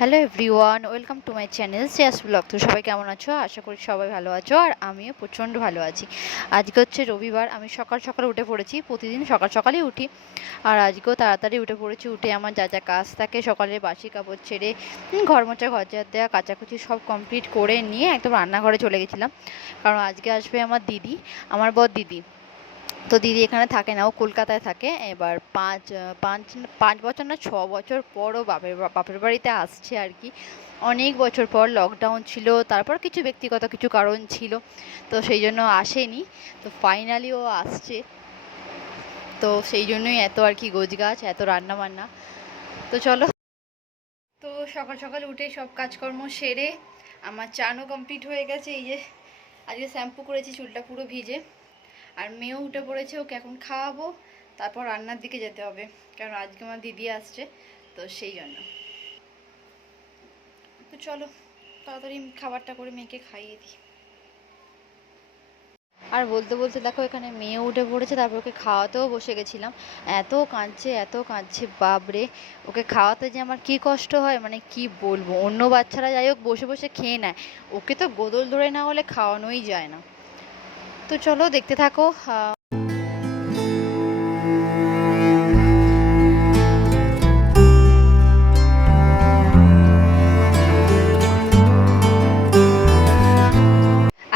Hello everyone, welcome to my channel Shreyas blog. তো সবাই কেমন আছো? আশা করি সবাই ভালো আছো, আর আমিও প্রচণ্ড ভালো আছি। আজকে হচ্ছে রবিবার, আমি সকাল সকাল উঠে পড়েছি। প্রতিদিন সকাল সকালই উঠি, আর আজকেও তাড়াতাড়ি উঠে পড়েছি। উঠে আমার যা যা কাজ থাকে সকালে বাসি কাপড় ছেড়ে ঘর মোছা, ঘর ঝাড় দেওয়া, কাচাকুচি সব কমপ্লিট করে নিয়ে একদম রান্নাঘরে চলে গেছিলাম। কারণ আজকে আসবে আমার দিদি, আমার বর দিদি। তো দিদি এখানে থাকে না, ও কলকাতায় থাকে। এবার পাঁচ পাঁচ পাঁচ বছর না 6 বছর পরও বাপের বাড়িতে আসছে আর কি। অনেক বছর পর, লকডাউন ছিল, তারপর কিছু ব্যক্তিগত কিছু কারণ ছিল, তো সেই জন্য আসেনি। তো ফাইনালি ও আসছে, তো সেই জন্যই এত আর কি গোছগাছ, এত রান্না বান্না। তো চলো। তো সকাল সকাল উঠে সব কাজকর্ম সেরে আমার চানও কমপ্লিট হয়ে গেছে। এই যে আজকে শ্যাম্পু করেছি, চুলটা পুরো ভিজে। আর মেয়েও উঠে পড়েছে, ওকে এখন খাওয়াবো, তারপর রান্নার দিকে যেতে হবে, কারণ আজকে আমার দিদি আসছে, তো সেই জন্য। তো চলো তাড়াতাড়ি খাবারটা করে মেয়েকে খাইয়ে দিই। আর বলতে বলতে দেখো এখানে মেয়ে উঠে পড়েছে, তারপর ওকে খাওয়াতেও বসে গেছিলাম। এত কাঁদছে, এত কাঁদছে, বাপরে! ওকে খাওয়াতে যে আমার কি কষ্ট হয়, মানে কি বলবো। অন্য বাচ্চারা যাই হোক বসে বসে খেয়ে নেয়, ওকে তো গোদল ধরে না হলে খাওয়ানোই যায় না। তো চলো দেখতে থাকো।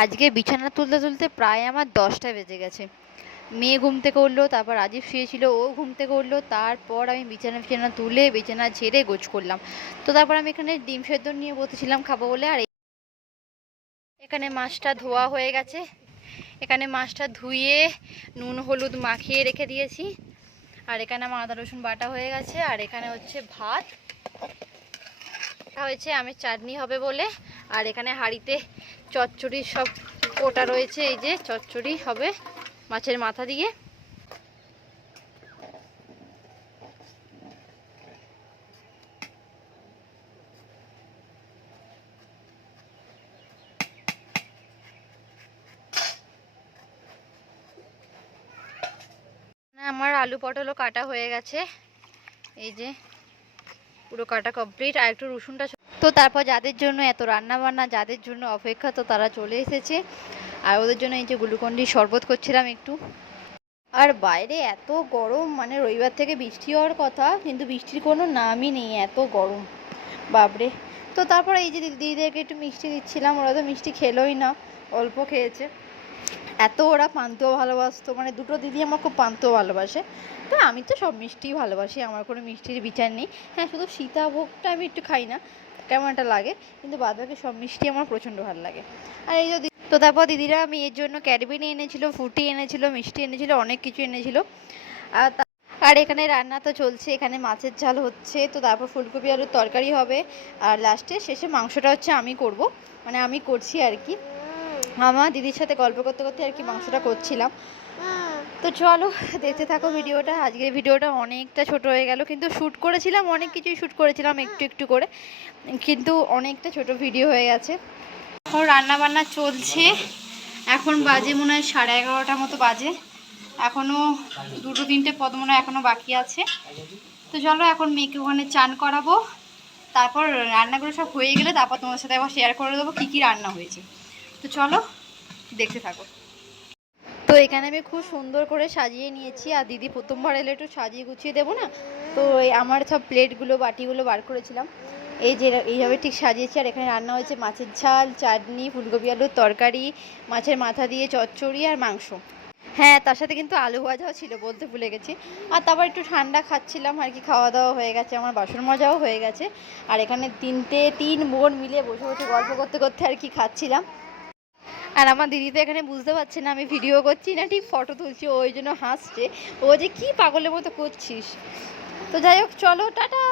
আজকে বিছানা তুলতে তুলতে প্রায় আমার 10টা বেজে গেছে। মেয়ে ঘুম থেকে উঠলো, তারপর রাজীব শুয়েছিল, ও ঘুম থেকে উঠলো, তারপর আমি বিছানা তুলে বিছানা ঝেড়ে গোছ করলাম। তো তারপর আমি এখানে ডিম সেদ্ধ নিয়ে বসেছিলাম খাবো বলে। আর এখানে মাছটা ধোয়া হয়ে গেছে, এখানে মাছটা ধুয়ে নুন হলুদ মাখিয়ে রেখে দিয়েছি। আর এখানে আমার আদা রসুন বাটা হয়ে গেছে, আর এখানে হচ্ছে ভাত হয়েছে, আমি চাটনি হবে বলে। আর এখানে হাঁড়িতে চচ্চড়ি সব কোটা রয়েছে, এই যে চচ্চড়ি হবে মাছের মাথা দিয়ে। আমার আলু পটলও কাটা হয়ে গেছে, এই যে পুরো কাটা কমপ্লিট। আর একটু রসুনটা, তো তারপর যাদের জন্য এত রান্না বান্না, যাদের জন্য অপেক্ষা, তো তারা চলে এসেছে। আর ওদের জন্য এই যে গ্লুকন্ডি শরবত করছিলাম একটু। আর বাইরে এত গরম, মানে রবিবার থেকে বৃষ্টি হওয়ার কথা, কিন্তু বৃষ্টির কোনো নামই নেই, এত গরম, বাপরে! তো তারপর এই যে দিদিদেরকে একটু মিষ্টি দিচ্ছিলাম, ওরা তো মিষ্টি খেলোই না, অল্প খেয়েছে। এত ওরা পান্তুয়া ভালোবাসতো, মানে দুটো দিদি আমার খুব পান্তুয়া ভালোবাসে। তো আমি তো সব মিষ্টিই ভালোবাসি, আমার কোনো মিষ্টির বিচার নেই। হ্যাঁ, শুধু সীতাভোগটা আমি একটু খাই না, কেমন একটা লাগে, কিন্তু বাদবাকি সব মিষ্টি আমার প্রচণ্ড ভালো লাগে। আর এই যে তো তারপর দিদিরা মেয়ের জন্য ক্যাডবেরি এনেছিল, ফ্রুটি এনেছিল, মিষ্টি এনেছিল, অনেক কিছু এনেছিল। আর আর এখানে রান্না তো চলছে, এখানে মাছের ঝাল হচ্ছে, তো তারপর ফুলকপি আলুর তরকারি হবে, আর লাস্টে শেষে মাংসটা হচ্ছে আমি করব, মানে আমি করছি আর কি। আমার দিদির সাথে গল্প করতে করতে আর কি মাংসটা করছিলাম। তো চলো দেখতে থাকো ভিডিওটা। আজকের ভিডিওটা অনেকটা ছোট হয়ে গেল, কিন্তু শ্যুট করেছিলাম, অনেক কিছুই শ্যুট করেছিলাম একটু একটু করে, কিন্তু অনেকটা ছোট ভিডিও হয়ে গেছে। এখন রান্না বান্না চলছে, এখন বাজে মনে হয় 11:30 মতো বাজে, এখনও 2-3টে পদ মনে হয় এখনও বাকি আছে। তো চলো এখন মেয়েকে ওখানে চান করাবো, তারপর রান্নাগুলো সব হয়ে গেলে তারপর তোমার সাথে আবার শেয়ার করে দেবো কী কী রান্না হয়েছে। তো চলো দেখতে থাকো। তো এখানে আমি খুব সুন্দর করে সাজিয়ে নিয়েছি, আর দিদি প্রথমবার এলে একটু সাজিয়ে গুছিয়ে দেবো না, তো আমার সব প্লেটগুলো বাটিগুলো বার করেছিলাম, এই যে এইভাবে ঠিক সাজিয়েছি। আর এখানে রান্না হয়েছে মাছের ঝাল, চাটনি, ফুলকপি আলুর তরকারি, মাছের মাথা দিয়ে চচ্চড়ি আর মাংস। হ্যাঁ, তার সাথে কিন্তু আলু ভাজাও ছিল, বলতে ভুলে গেছি। আর তারপর একটু ঠান্ডা খাচ্ছিলাম আর কি, খাওয়া দাওয়া হয়ে গেছে, আমার বাসন মজাও হয়ে গেছে। আর এখানে তিন বোন মিলে বসে বসে গল্প করতে করতে আর কি খাচ্ছিলাম। আর আমার দিদি তো এখানে বুঝতে পারছে না আমি ভিডিও করছি না ঠিক ফটো তুলছি, ওই জন্য হাসছে, ও যে কি পাগলের মতো করছিস। তো যাই হোক, চলো টাটা।